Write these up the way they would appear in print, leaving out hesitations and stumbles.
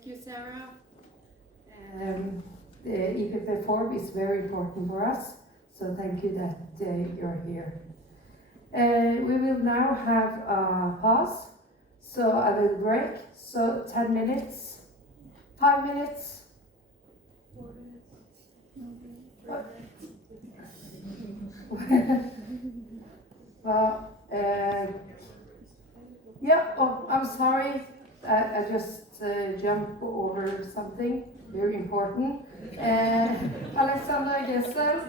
Thank you, Sarah. The EPP forum is very important for us, so thank you that you're here. We will now have a pause, so a little break, so 10 minutes, 5 minutes. 4 minutes. Well, yeah, oh, I'm sorry, I just jumped over something very important. Alexandre Guessel,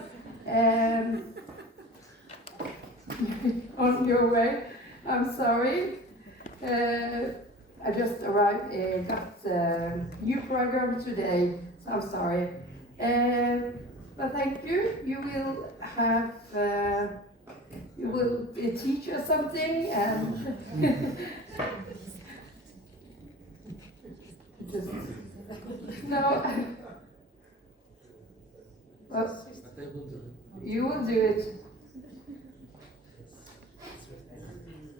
on your way, I'm sorry. I just arrived, got a new program today, so I'm sorry. But thank you, you will have, you will teach us something and just, no, well, you will do it.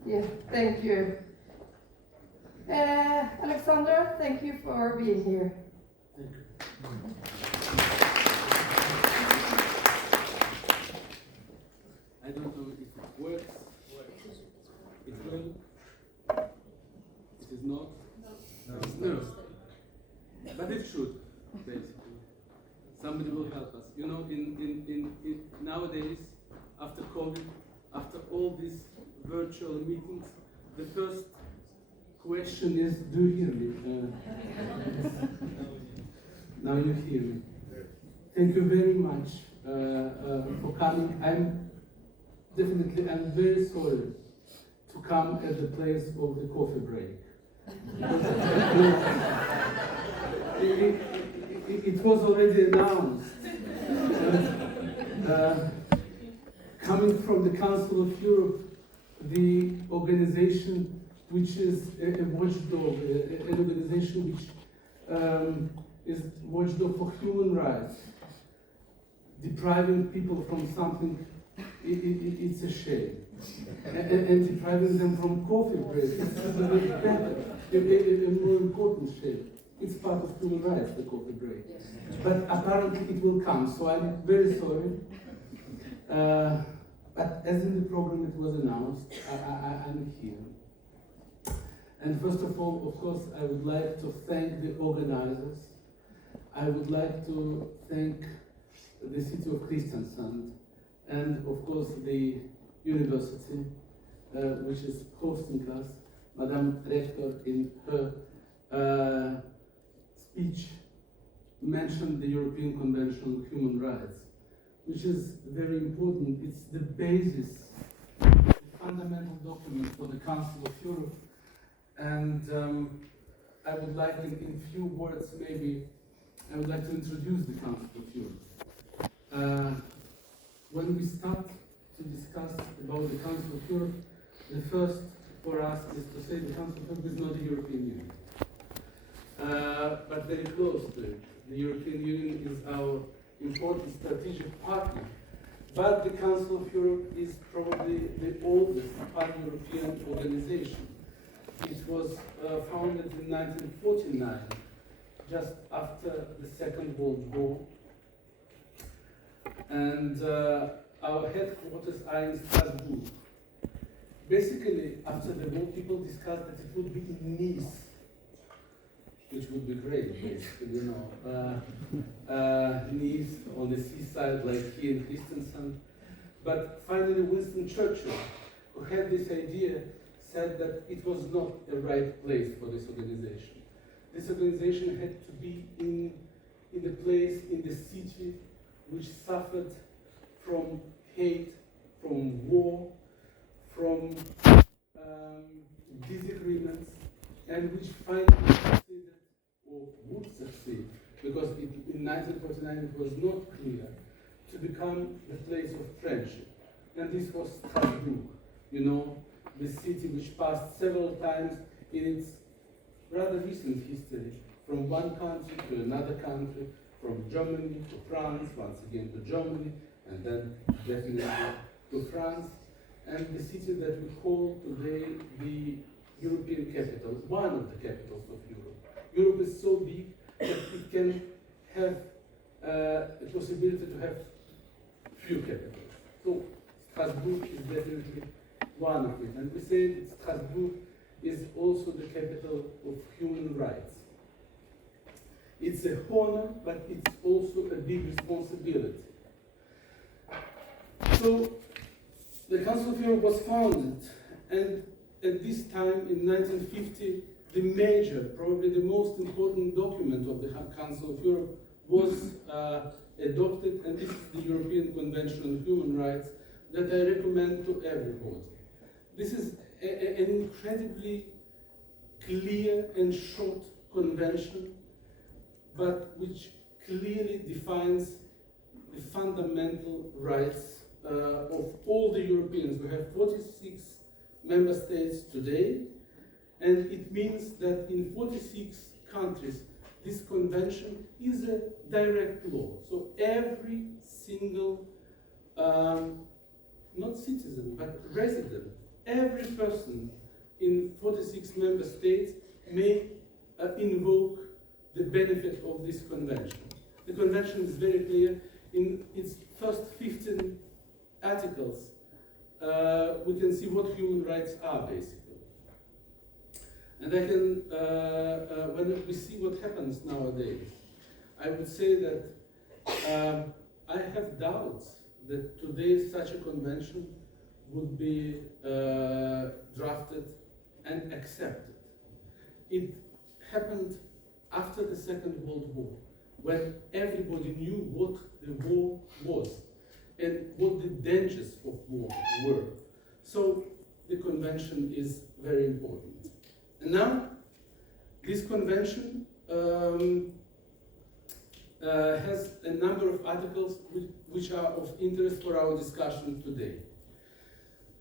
Yeah, thank you. Alexandra, thank you for being here. Thank you. I don't know if it works. It will. It is not. No. But it should, basically. Somebody will help us. You know, in nowadays, after COVID, after all these virtual meetings, the first question is, do you hear me? Now you hear me. Thank you very much for coming. I'm very sorry to come at the place of the coffee break. It was already announced. Coming from the Council of Europe, the organization which is a watchdog, an organization which is watchdog for human rights, depriving people from something, it's a shame. And depriving them from coffee break, it's a more important shame. It's part of human rights, the coffee break. But apparently it will come, so I'm very sorry. But as in the program it was announced, I'm here. And first of all, of course, I would like to thank the organizers. I would like to thank the city of Kristiansand and, of course, the university, which is hosting us. Madame Rector, in her speech, mentioned the European Convention on Human Rights, which is very important. It's the basis, the fundamental document for the Council of Europe. And I would like, in few words, maybe, I would like to introduce the Council of Europe. When we start to discuss about the Council of Europe, the first for us is to say the Council of Europe is not the European Union, but very close to it. The European Union is our important strategic partner, but the Council of Europe is probably the oldest pan-European organization. It was founded in 1949, just after the Second World War, and our headquarters are in Strasbourg. Basically, after the war, people discussed that it would be in Nice, which would be great, basically, you know. Nice on the seaside, like here in Kristiansand. But finally, Winston Churchill, who had this idea, said that it was not the right place for this organization. This organization had to be in the place, in the city, which suffered from hate, from war, from disagreements, and which finally succeeded, or would succeed, because in 1949 it was not clear, to become the place of friendship. And this was Strasbourg, you know, the city which passed several times in its rather recent history from one country to another country, from Germany to France, once again to Germany, and then definitely to France, and the city that we call today the European capital, one of the capitals of Europe. Europe is so big that it can have a possibility to have few capitals. So Strasbourg is definitely one of it. And we say that Strasbourg is also the capital of human rights. It's a honor, but it's also a big responsibility. So the Council of Europe was founded, and at this time in 1950, the major, probably the most important document of the Council of Europe was adopted, and this is the European Convention on Human Rights that I recommend to everybody. This is an incredibly clear and short convention, but which clearly defines the fundamental rights of all the Europeans. We have 46 member states today, and it means that in 46 countries, this convention is a direct law. So every single, not citizen, but resident, every person in 46 member states may invoke the benefit of this convention. The convention is very clear. In its first 15 articles, we can see what human rights are, basically. And I can, when we see what happens nowadays, I would say that I have doubts that today such a convention would be drafted and accepted. It happened after the Second World War, when everybody knew what the war was and what the dangers of war were. So the convention is very important. And now, this convention has a number of articles which are of interest for our discussion today.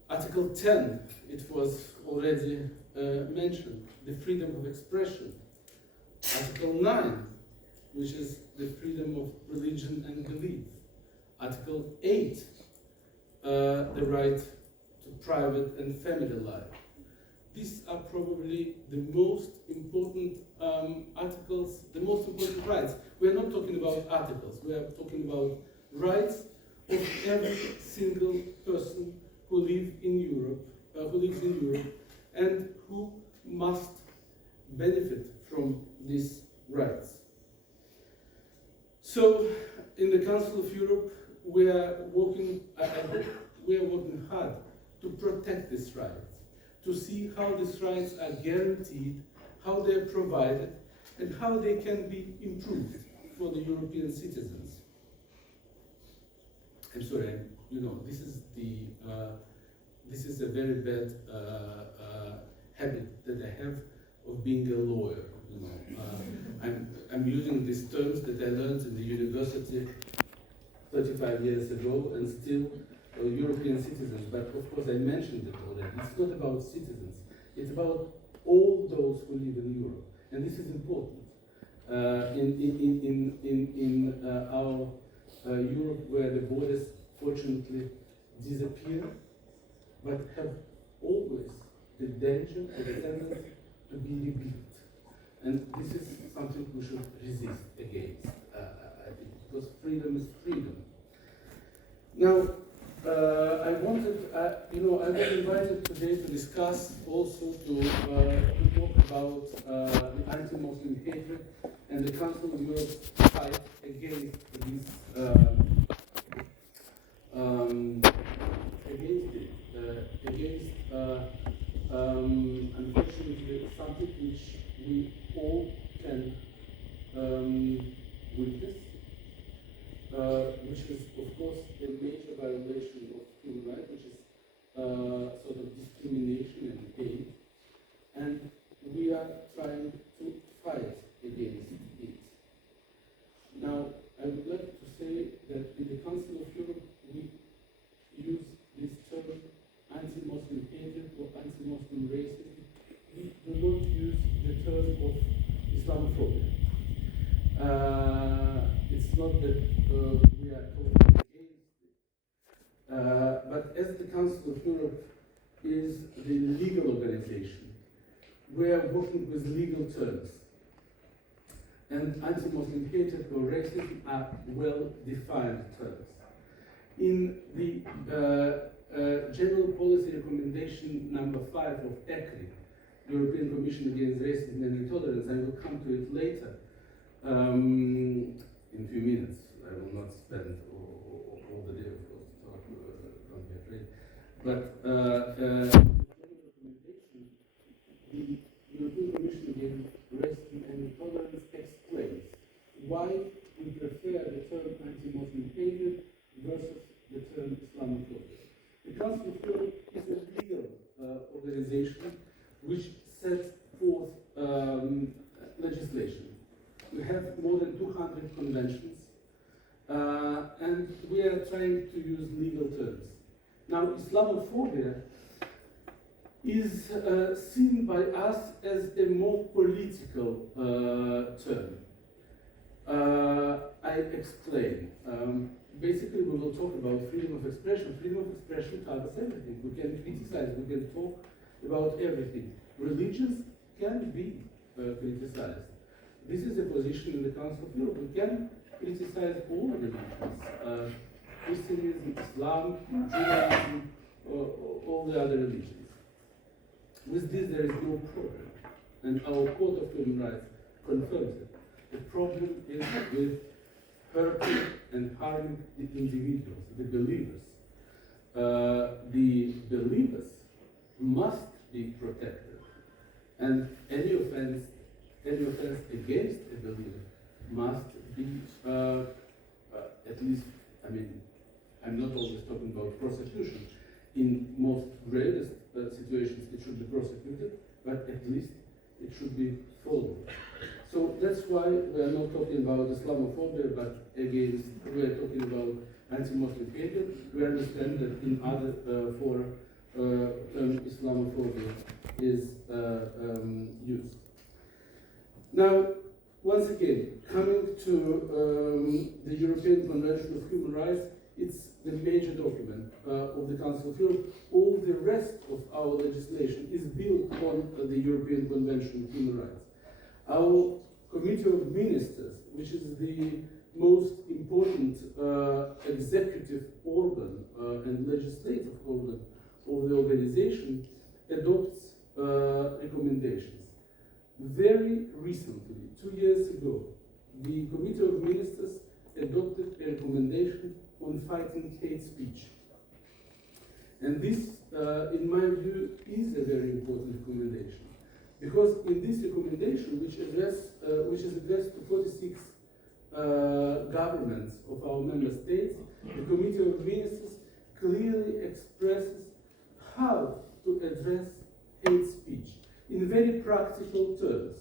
Article 10, it was already mentioned, the freedom of expression. Article 9, which is the freedom of religion and belief. Article 8, the right to private and family life. These are probably the most important articles, the most important rights. We are not talking about articles, we are talking about rights of every single person who lives in Europe, and who must benefit from these rights. So, in the Council of Europe, we are working hard to protect these rights, to see how these rights are guaranteed, how they are provided, and how they can be improved for the European citizens. I'm sorry, this is a very bad habit that I have of being a lawyer. I'm using these terms that I learned in the university 35 years ago, and still European citizens, but of course I mentioned it already. It's not about citizens, it's about all those who live in Europe, and this is important. In our Europe, where the borders fortunately disappear, but have always the danger or the tendency to be rebuilt. And this is something we should resist against, I think, because freedom is freedom. Now, I was invited today to discuss also to talk about the anti-Muslim hatred and the Council of Europe's fight against unfortunately, something which we all can witness, which is, of course, a major violation of human rights, which is sort of discrimination and hate, and we are trying to fight against it. Now, I would like to say that in the Council of Europe, we use this term anti-Muslim hatred or anti-Muslim racism. We do not use the term of Islamophobia. It's not that we are talking against it. But as the Council of Europe is the legal organization, we are working with legal terms. and anti-Muslim hatred or racism are well-defined terms. In the General Policy Recommendation number 5 of ECRI, European Commission Against Racism and Intolerance, I will come to it later in a few minutes. I will not spend all the day, of course, to talk, don't be afraid. But the European Commission Against Racism and Intolerance explains why we prefer the term anti-Muslim hatred versus the term Islamophobia. The Council of Europe is a legal organization which sets forth legislation. We have more than 200 conventions, and we are trying to use legal terms. Now, Islamophobia is seen by us as a more political term. I explain. Basically, we will talk about freedom of expression. Freedom of expression covers everything. We can criticize, we can talk about everything. Religions can be criticized. This is a position in the Council of Europe. We can criticize all religions, Christianism, Islam, Judaism, all the other religions. With this, there is no problem, and our Court of Human Rights confirms it. The problem is with hurting and harming the individuals, the believers. The believers must be protected, and any offense against a believer must be at least. I mean, I'm not always talking about prosecution. In most gravest situations, it should be prosecuted, but at least it should be followed. So that's why we are not talking about Islamophobia, but against, we are talking about anti-Muslim hatred. We understand that in other fora, term Islamophobia is used. Now, once again, coming to the European Convention of Human Rights, it's the major document of the Council of Europe. All the rest of our legislation is built on the European Convention of Human Rights. Our Committee of Ministers, which is the most important executive organ and legislative organ of the organization, adopts recommendations. Very recently, 2 years ago, the Committee of Ministers adopted a recommendation on fighting hate speech. And this, in my view, is a very important recommendation. Because in this recommendation, which is addressed to 46 governments of our member states, the Committee of Ministers clearly expresses how to address hate speech in very practical terms.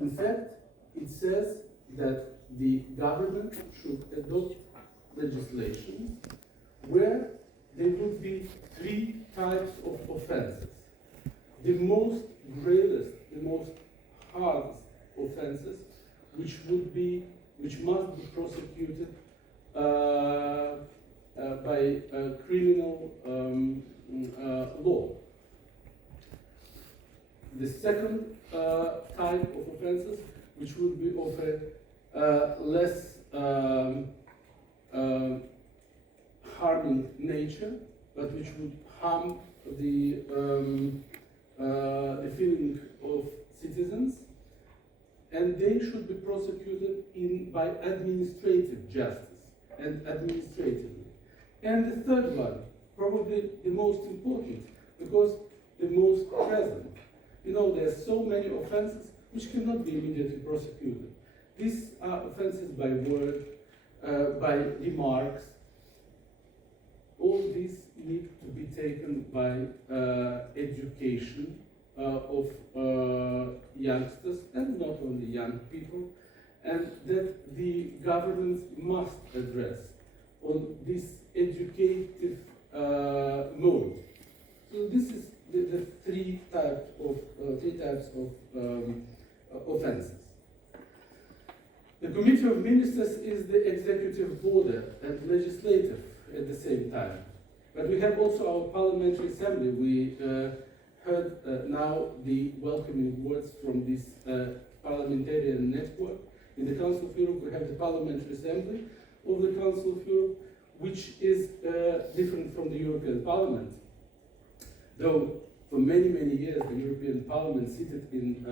In fact, it says that the government should adopt legislation where there would be 3 types of offenses. The most gravest, the most hardest offenses, which must be prosecuted by criminal law. The second type of offenses, which would be of a less harming nature, but which would harm the feeling of citizens, and they should be prosecuted by administrative justice and administratively. And the third one, probably the most important, because the most present. You know, there are so many offenses which cannot be immediately prosecuted. These are offenses by word, by remarks. All these need to be taken by education of youngsters, and not only young people, and that the governments must address on this educative mode. So this is the three types of offenses. The Committee of Ministers is the executive body and legislative at the same time. But we have also our parliamentary assembly. We heard now the welcoming words from this parliamentarian network. In the Council of Europe, we have the Parliamentary Assembly of the Council of Europe, which is different from the European Parliament. Though for many, many years, the European Parliament seated in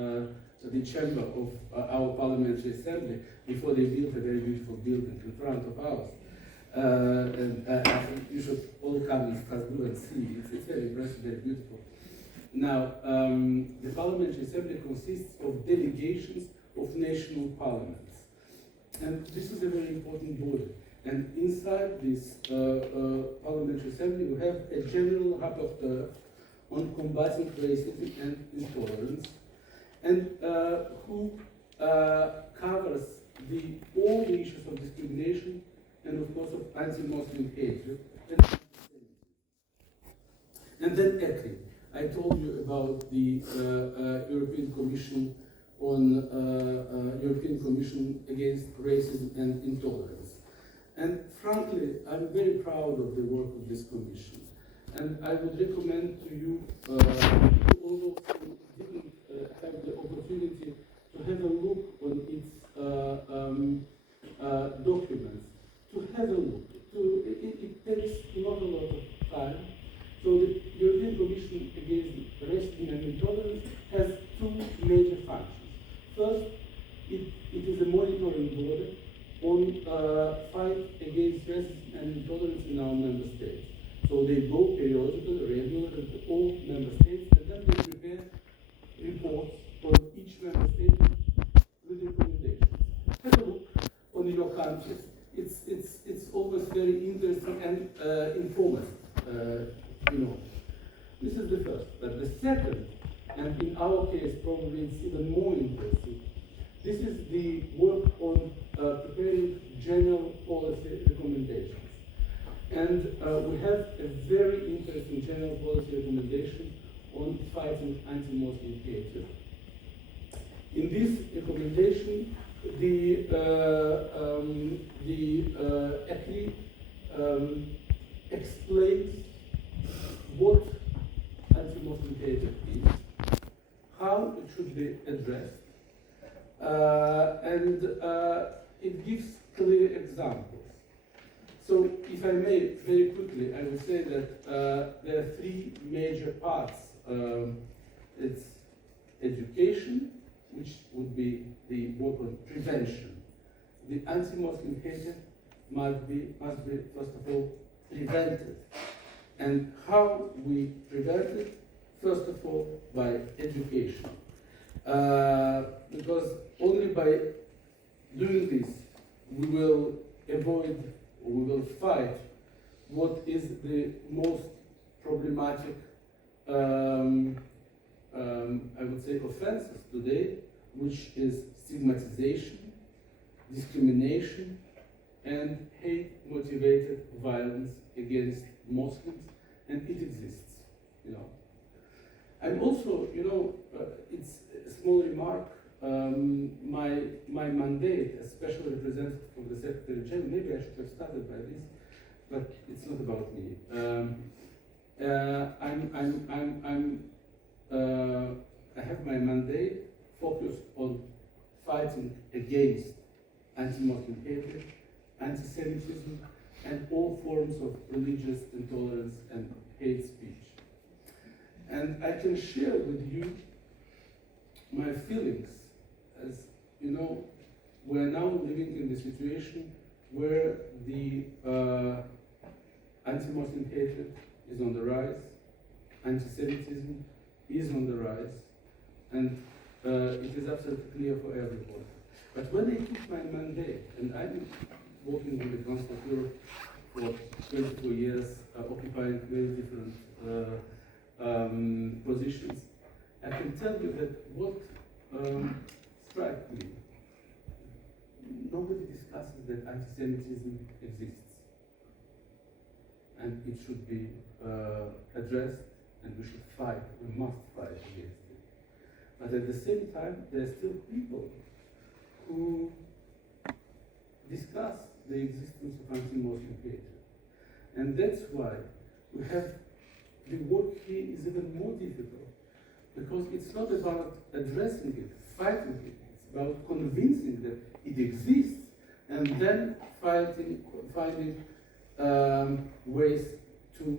the chamber of our Parliamentary Assembly before they built a very beautiful building in front of ours. I think you should all come in Strasbourg and see. It's very impressive, very beautiful. Now, the Parliamentary Assembly consists of delegations of national parliaments. And this is a very important body. And inside this Parliamentary Assembly, we have a general rapporteur on combating racism and intolerance, and who covers all the issues of discrimination and, of course, of anti-Muslim hatred. And then ECRI. I told you about the European Commission on European Commission against Racism and Intolerance. And frankly, I'm very proud of the work of this commission. And I would recommend to you, to all those who didn't have the opportunity to have a look on its documents, to have a look. It takes not a lot of time. So the European Commission Against Racism and Intolerance has two major functions. First, it is a monitoring body on fight against racism and intolerance in our member states. So they go periodically, regularly to all member states, and then they prepare reports on each member state with recommendations. Have a look on your countries. It's always very interesting and informative. This is the first. But the second, and in our case probably it's even more interesting, this is the work on preparing general policy recommendations. And we have a very interesting general policy recommendation on fighting anti-Muslim hatred. In this recommendation, the ECRI explains what anti-Muslim hatred is, how it should be addressed, and it gives clear examples. So, if I may, very quickly, I would say that there are three major parts. It's education, which would be the work on prevention. The anti-Muslim hatred must be, first of all, prevented. And how we prevent it? First of all, by education. Because only by doing this, we will avoid, or we will fight what is the most problematic, I would say, offenses today, which is stigmatization, discrimination, and hate-motivated violence against Muslims, and it exists, I'm also, it's a small remark, my mandate as special representative of the Secretary General, maybe I should have started by this, but it's not about me. I have my mandate focused on fighting against anti-Muslim hatred, anti-Semitism, and all forms of religious intolerance and hate speech. And I can share with you my feelings as, we're now living in the situation where the anti-Muslim hatred is on the rise, anti-Semitism is on the rise, and it is absolutely clear for everyone. But when I took my mandate, and I've been working in the Council of Europe for 24 years, occupying very different positions, I can tell you that what struck me, nobody discusses that anti-Semitism exists. And it should be addressed, and we should fight, we must fight against it. But at the same time, there are still people who discuss the existence of anti-Muslim hatred. And that's why we have, the work here is even more difficult, because it's not about addressing it, fighting it, it's about convincing that it exists and then finding ways to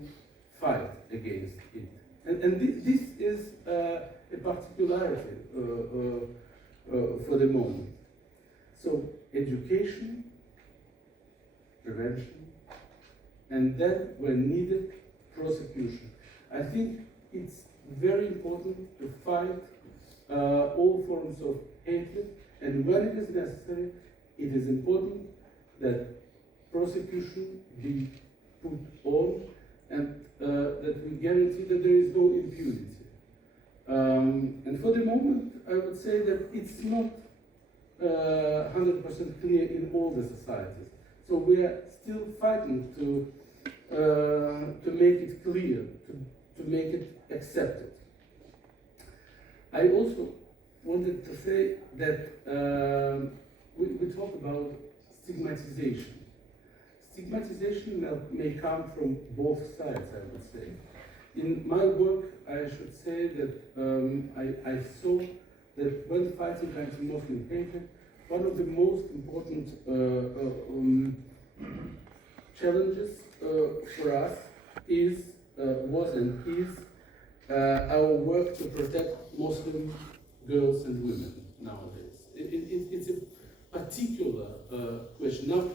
fight against it. And this is a particularity for the moment. So education, prevention, and then when needed, prosecution. I think it's very important to fight all forms of hatred, and when it is necessary, it is important that prosecution be put on and that we guarantee that there is no impunity. And for the moment, I would say that it's not 100% clear in all the societies. So we are still fighting to make it clear, to make it accepted. I also wanted to say that we talk about stigmatization. Stigmatization may come from both sides, I would say. In my work, I should say that I saw that when fighting anti-Muslim hatred, one of the most important challenges for us was and is our work to protect Muslim girls and women nowadays. It's a particular question. Now,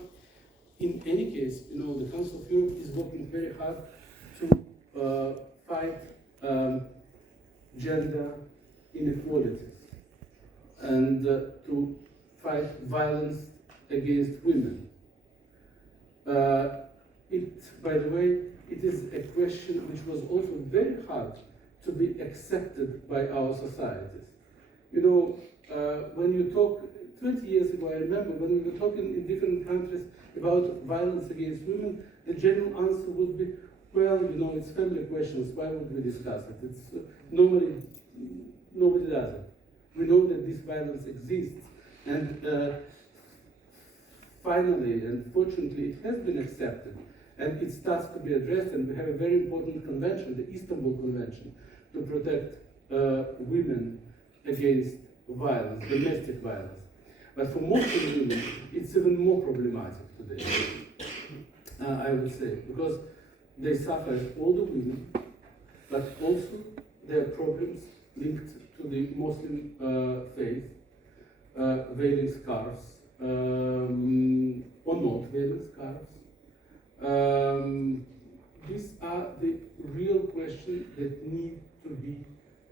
in any case, the Council of Europe is working very hard to fight gender inequalities and to fight violence against women. By the way, it is a question which was also very hard to be accepted by our societies. When you talk, 20 years ago, I remember when we were talking in different countries about violence against women, the general answer would be, well, it's family questions, why would we discuss it? It's nobody does it. We know that this violence exists, and finally, and fortunately, it has been accepted, and it starts to be addressed, and we have a very important convention, the Istanbul Convention, to protect women against violence, domestic violence. But for Muslim women, it's even more problematic today, I would say, because they suffer as older women, but also there are problems linked to the Muslim faith, wearing scarves, or not wearing scarves. These are the real questions that need to be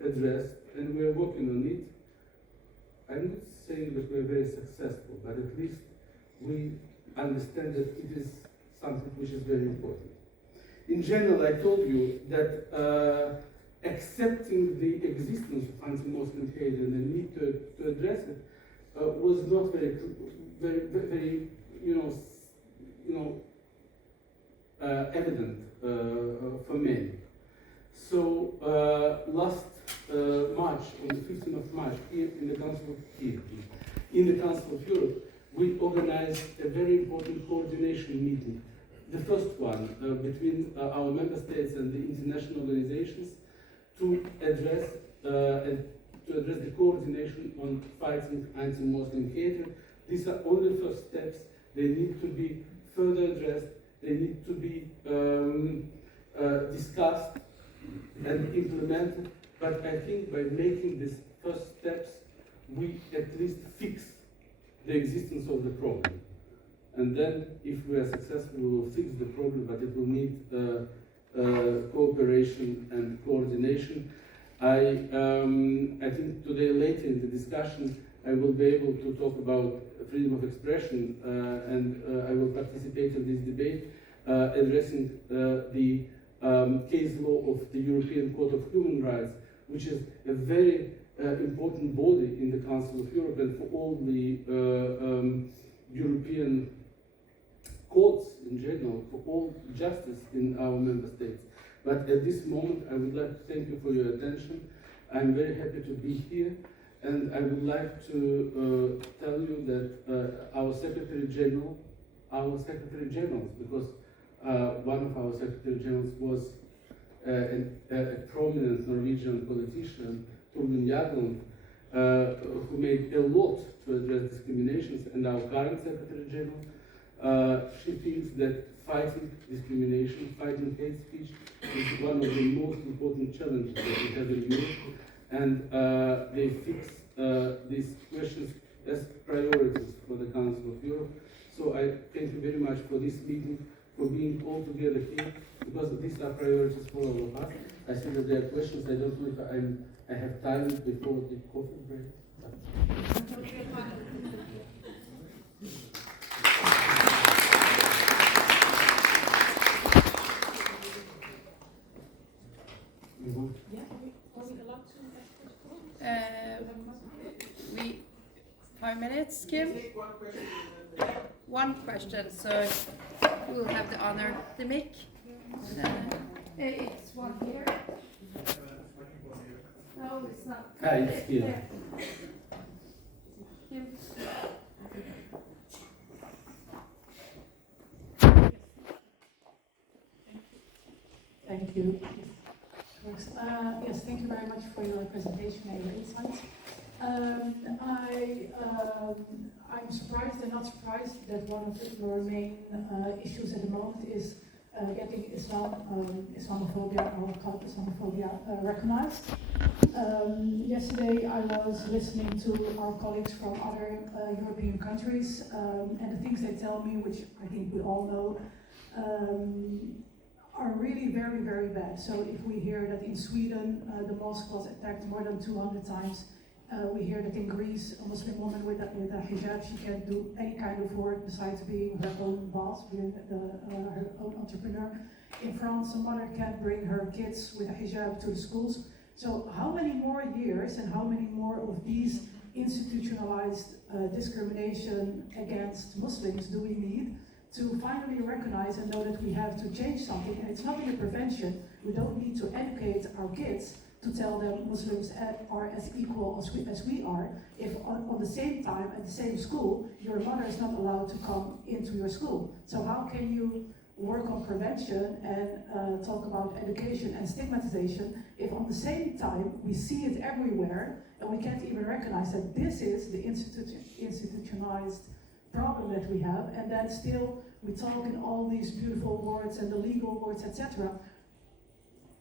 addressed, and we are working on it. I'm not saying that we're very successful, but at least we understand that it is something which is very important. In general, I told you that accepting the existence of anti-Muslim hatred and the need to address it was not very evident for many. So last March, on the 15th of March, here in the Council of Europe, we organized a very important coordination meeting, the first one between our member states and the international organizations to address the coordination on fighting anti-Muslim hatred. These are only first steps. They need to be further addressed. They need to be discussed and implemented. But I think by making these first steps, we at least fix the existence of the problem. And then, if we are successful, we will fix the problem, but it will need cooperation and coordination. I think today, later in the discussion, I will be able to talk about freedom of expression, and I will participate in this debate addressing the case law of the European Court of Human Rights, which is a very important body in the Council of Europe and for all the European courts in general, for all justice in our member states. But at this moment, I would like to thank you for your attention. I'm very happy to be here, and I would like to tell you that our Secretary Generals, because one of our Secretary Generals was a prominent Norwegian politician, Torbjørn Jagland, who made a lot to address discriminations, and our current Secretary General. She feels that fighting discrimination, fighting hate speech is one of the most important challenges that we have in Europe, and they fix these questions as priorities for the Council of Europe. So I thank you very much for this meeting, for being all together here, because these are priorities for all of us. I see that there are questions. I don't know if I have time before the coffee break. We 5 minutes, Kim? One question, so we'll have the honor. The mic? It's one here. No, it's not. It's here. Kim? Thank you. Yes, thank you very much for your presentation and your insights. I'm surprised and not surprised that one of your main issues at the moment is getting Islamophobia, or called Islamophobia, recognized. Yesterday I was listening to our colleagues from other European countries, and the things they tell me, which I think we all know, are really very, very bad. So if we hear that in Sweden the mosque was attacked more than 200 times, we hear that in Greece a Muslim woman with a hijab, she can't do any kind of work besides being her own boss, being her own entrepreneur. In France, a mother can't bring her kids with a hijab to the schools. So how many more years and how many more of these institutionalized discrimination against Muslims do we need to finally recognize and know that we have to change something? And it's not in the prevention. We don't need to educate our kids to tell them Muslims are as equal as we are, if on the same time, at the same school, your mother is not allowed to come into your school. So how can you work on prevention and talk about education and stigmatization if on the same time we see it everywhere and we can't even recognize that this is the institutionalized problem that we have, and then still we talk in all these beautiful words and the legal words, etc.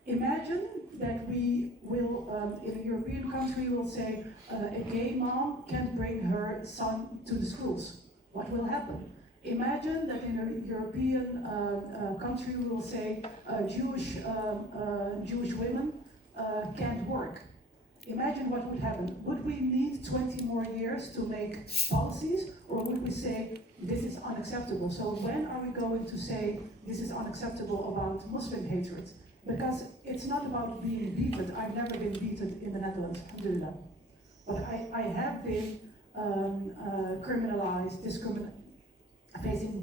Imagine that we will, in a European country, will say a gay mom can't bring her son to the schools. What will happen? Imagine that in a European country we will say Jewish women can't work. Imagine what would happen. Would we need 20 more years to make policies, or would we say this is unacceptable? So when are we going to say this is unacceptable about Muslim hatred? Because it's not about being beaten. I've never been beaten in the Netherlands, alhamdulillah. But I have been criminalized, facing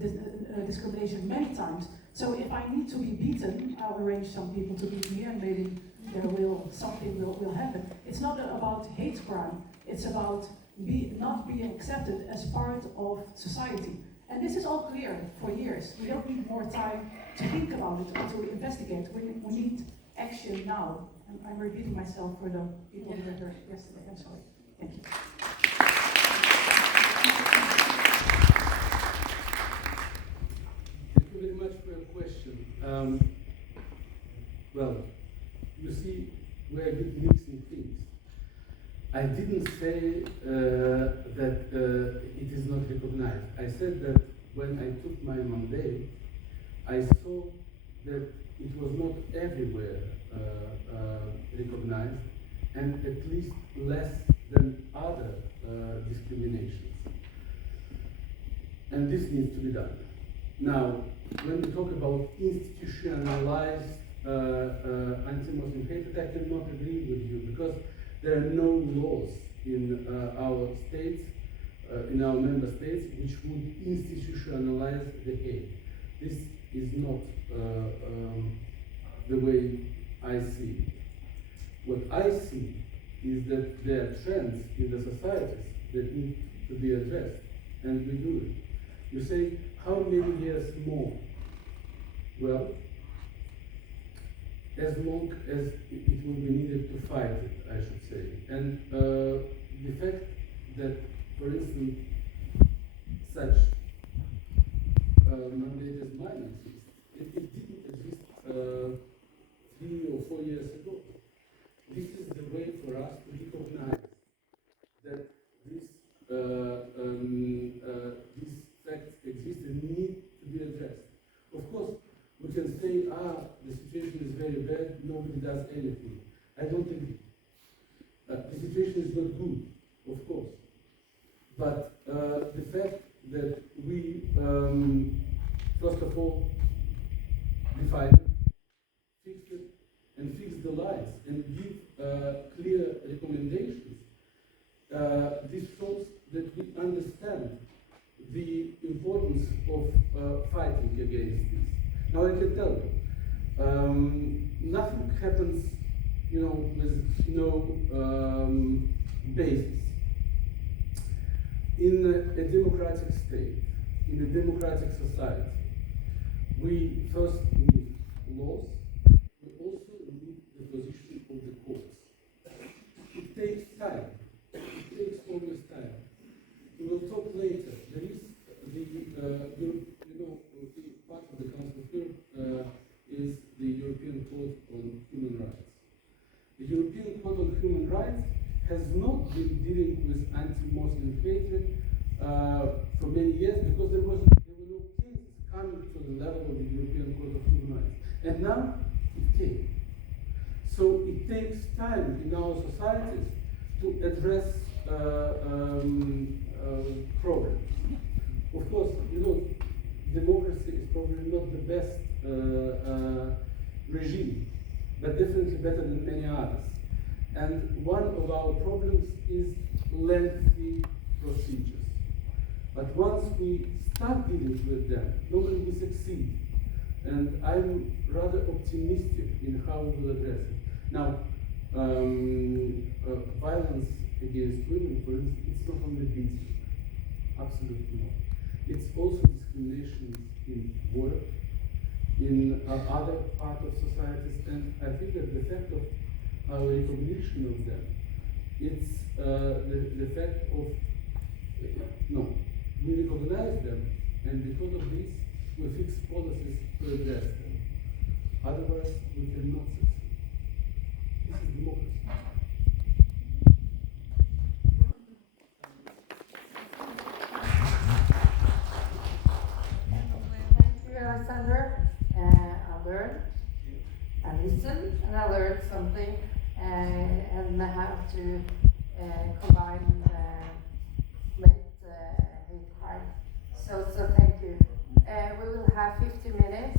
discrimination many times. So if I need to be beaten, I'll arrange some people to beat me, and maybe something will happen. It's not about hate crime. It's about not being accepted as part of society. And this is all clear for years. We don't need more time to think about it or to investigate. We need action now. I'm repeating myself for the people who were here yesterday. I'm sorry. Thank you. Thank you very much for your question. Well, you see, we're mixing things. I didn't say that it is not recognized. I said that when I took my mandate, I saw that it was not everywhere recognized, and at least less than other discriminations. And this needs to be done. Now, when we talk about institutionalized anti-Muslim hatred, I cannot agree with you, because there are no laws in our states, in our member states, which would institutionalize the hate. This is not the way I see it. What I see is that there are trends in the societies that need to be addressed, and we do it. You say, how many years more? Well, as long as it will be needed to fight it, I should say. And the fact that, for instance, such mandate as mine exists, it didn't exist 3 or 4 years ago. This is the way for us to recognize that these facts exist and need to be addressed. Of course, we can say, the situation is very bad, nobody does anything. I don't agree. The situation is not good, of course. But the fact that we, first of all, define it, fix it, and fix the lies, and give clear recommendations, this shows that we understand the importance of fighting against this. Now I can tell you, nothing happens, with no basis. In a democratic state, in a democratic society, we first need laws, we also need the position of the courts. It takes time. It takes always time. We will talk later. There is the part of the Council of Europe is the European Court on Human Rights. The European Court on Human Rights has not been dealing with anti-Muslim hatred for many years because there were no cases coming to the level of the European Court of Human Rights. And now it came. So it takes time in our societies to address problems. Of course, democracy is probably not the best regime, but definitely better than many others. And one of our problems is lengthy procedures. But once we start dealing with them, normally we succeed. And I'm rather optimistic in how we will address it. Now, violence against women, for instance, it's not only beating. Absolutely not. It's also discrimination in work, in other parts of societies, and I think that the fact of our recognition of them, it's the fact of, we recognize them, and because of this, we fix policies to address them. Otherwise, we cannot succeed. This is democracy. Thank you, Alexander. I learned, I listened, and I learned something, and I have to